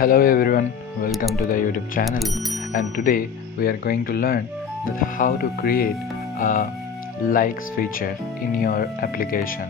Hello everyone, welcome to the YouTube channel, and today we are going to learn that how to create a likes feature in your application.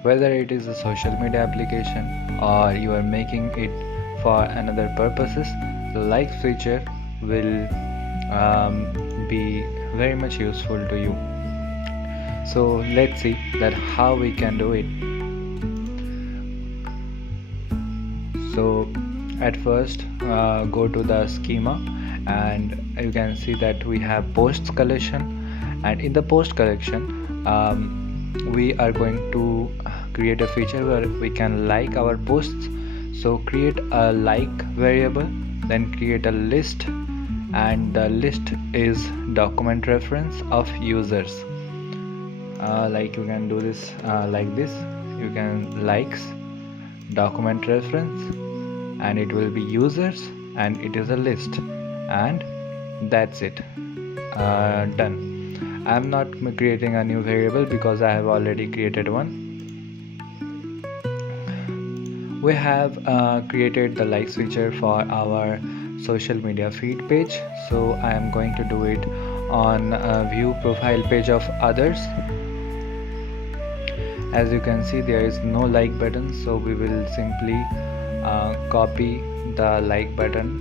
Whether it is a social media application or you are making it for another purposes, the likes feature will be very much useful to you. So let's see that how we can do it. So at first go to the schema, and you can see that we have posts collection, and in the post collection we are going to create a feature where we can like our posts. So create a like variable, then create a list, and the list is document reference of users. Like you can do this like this. You can likes document reference, and it will be users, and it is a list, and that's it. Done. I'm not creating a new variable because I have already created one. We have created the likes feature for our social media feed page, so I am going to do it on view profile page of others. As you can see, there is no like button, so we will simply copy the like button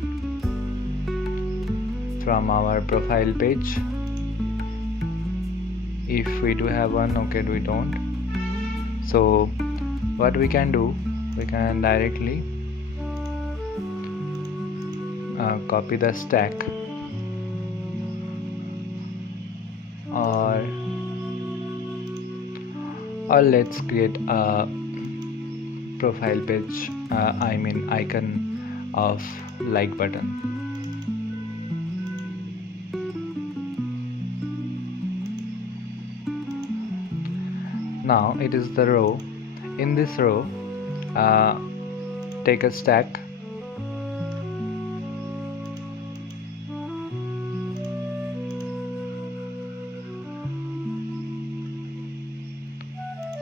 from our profile page. If we do have one, okay, we don't. So what we can do, we can directly copy the stack, or let's create a profile page, icon of like button. Now it is the row. In this row, take a stack,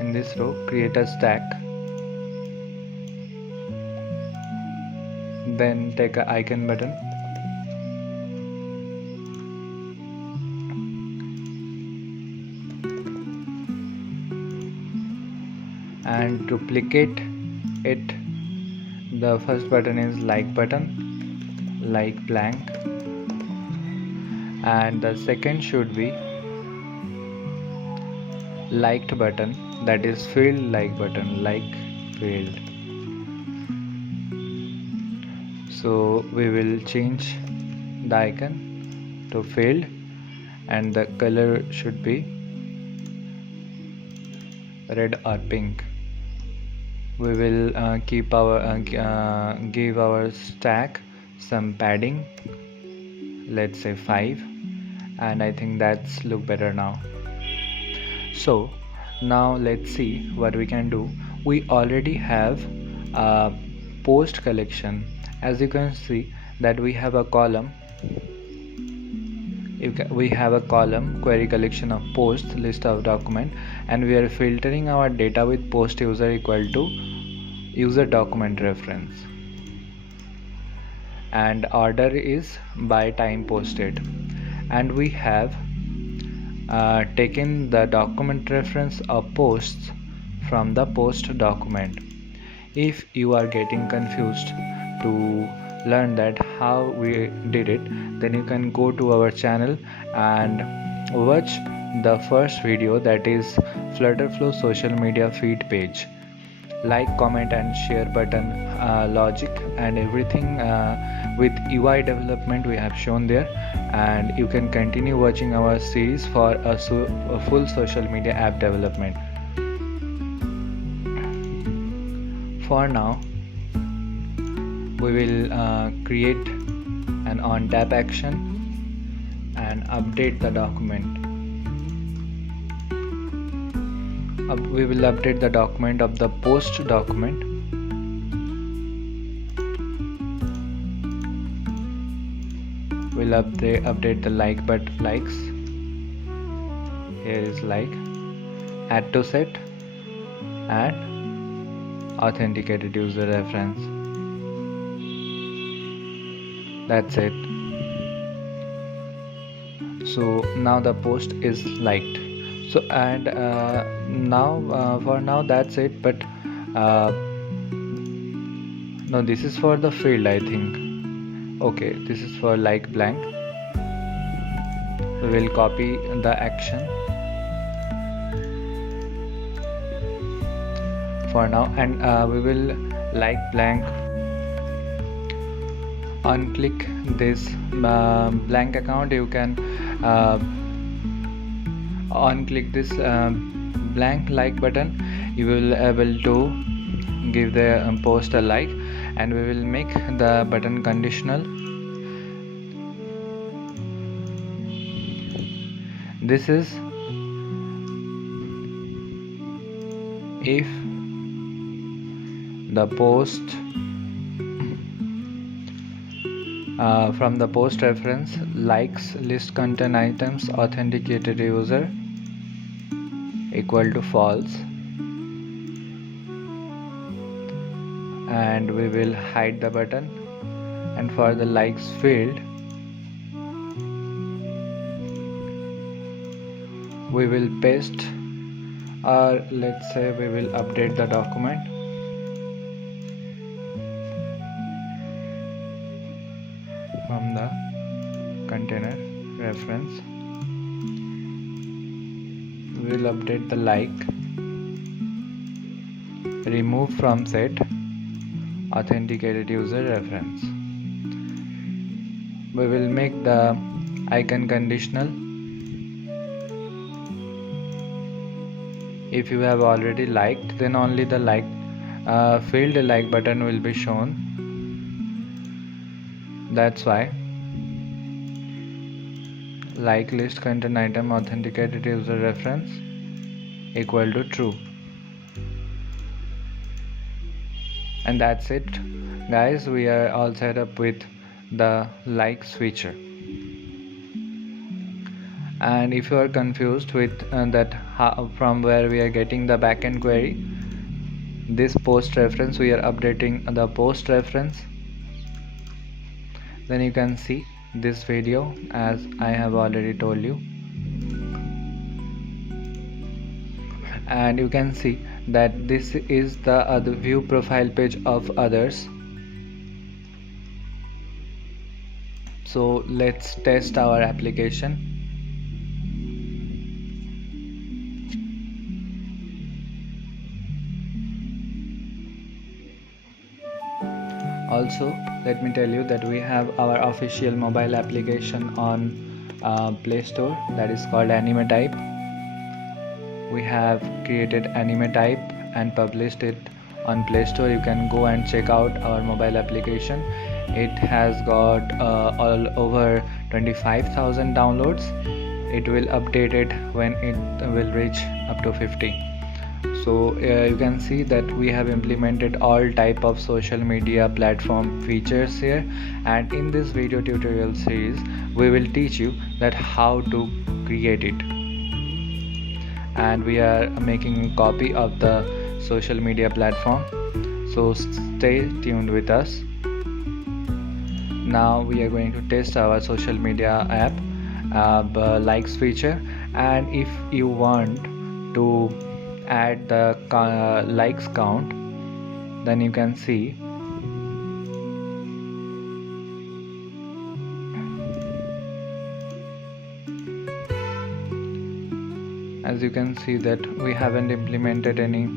in this row create a stack, then take a icon button, and duplicate it. The first button is like button, like blank, and the second should be liked button, that is filled like button, like filled. So we will change the icon to filled, and the color should be red or pink. We will keep our give our stack some padding, let's say 5, and I think that's look better now. So now let's see what we can do. We already have a post collection. As you can see that we have a column, we have a column query collection of posts, list of document, and we are filtering our data with post user equal to user document reference, and order is by time posted, and we have taken the document reference of posts from the post document. If you are getting confused to learn that how we did it, then you can go to our channel and watch the first video, that is Flutterflow social media feed page. Like, comment and share button logic and everything with UI development we have shown there, and you can continue watching our series for a full social media app development. For now we will create an on tap action and update the document. We will update the document of the post document. We'll update the like but likes. Here is like, add to set, and authenticated user reference. That's it. So now the post is liked. So and now for now that's it, but uh, no, this is for the field, I think. Okay, this is for like blank. We will copy the action for now, and we will like blank. Unclick this blank account. You can unclick this blank like button. You will able to give the post a like, and we will make the button conditional. This is if the post from the post reference likes list contain items authenticated user equal to false, and we will hide the button. And for the likes field, we will paste, or let's say we will update the document. From the container reference, we will update the like, remove from set authenticated user reference. We will make the icon conditional. If you have already liked, then only the like field like button will be shown. That's why like list contain item authenticated user reference equal to true. And that's it, guys. We are all set up with the likes feature. And if you are confused with from where we are getting the backend query, this post reference, we are updating the post reference, then you can see this video as I have already told you, and you can see that this is the other view profile page of others. So let's test our application. Also, let me tell you that we have our official mobile application on Play Store, that is called AnimeType. We have created AnimeType and published it on Play Store. You can go and check out our mobile application. It has got all over 25,000 downloads. It will update it when it will reach up to 50. So you can see that we have implemented all type of social media platform features here, and in this video tutorial series we will teach you that how to create it. And we are making a copy of the social media platform, so stay tuned with us. Now we are going to test our social media app likes feature, and if you want to add the likes count, then you can see as you can see that we haven't implemented any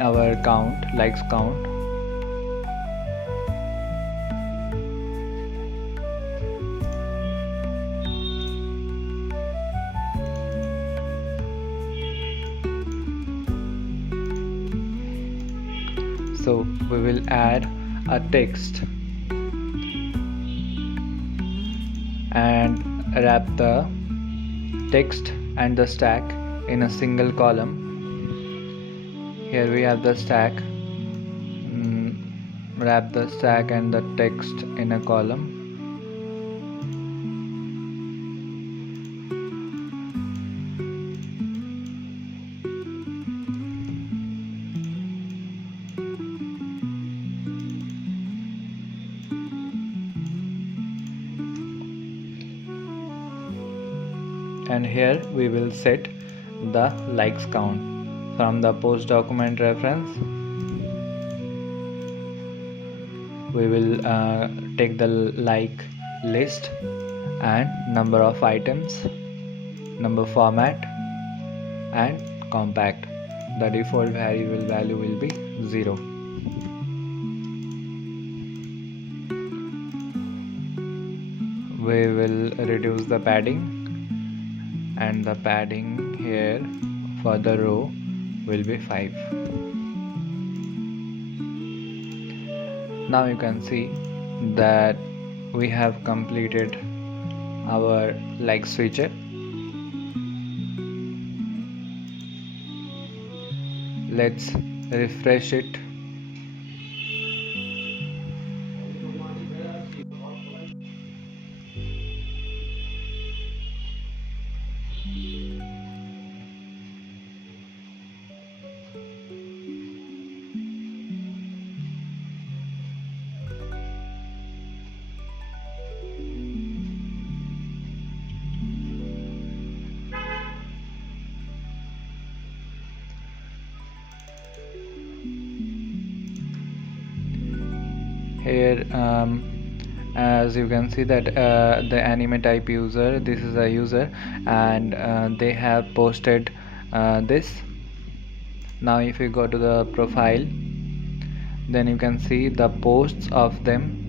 our likes count. So we will add a text and wrap the text and the stack in a single column. Here we have the stack. Wrap the stack and the text in a column. and here we will set the likes count from the post document reference. We will take the like list and number of items, number format and compact. The default variable value will be 0. We will reduce the padding, and the padding here for the row will be 5. Now you can see that we have completed our like switcher. Let's refresh it. Here as you can see that the anime type user, this is a user, and they have posted this. Now if you go to the profile, then you can see the posts of them.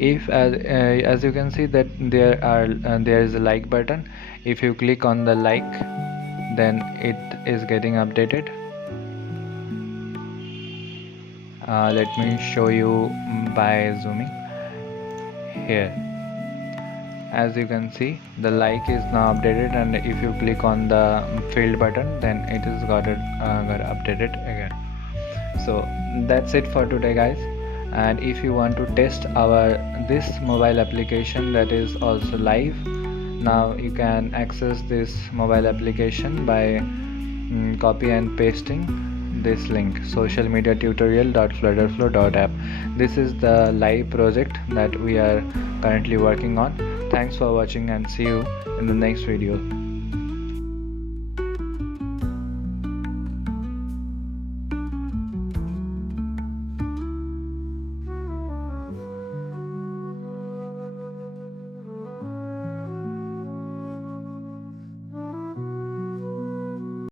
If as you can see that there is a like button. If you click on the like, then it is getting updated. Let me show you by zooming here. As you can see, the like is now updated, and if you click on the field button, then it is got updated again. So that's it for today, guys. And if you want to test this mobile application that is also live, now you can access this mobile application by copy and pasting this link, socialmediatutorial.flutterflow.app. This is the live project that we are currently working on. Thanks for watching and see you in the next video.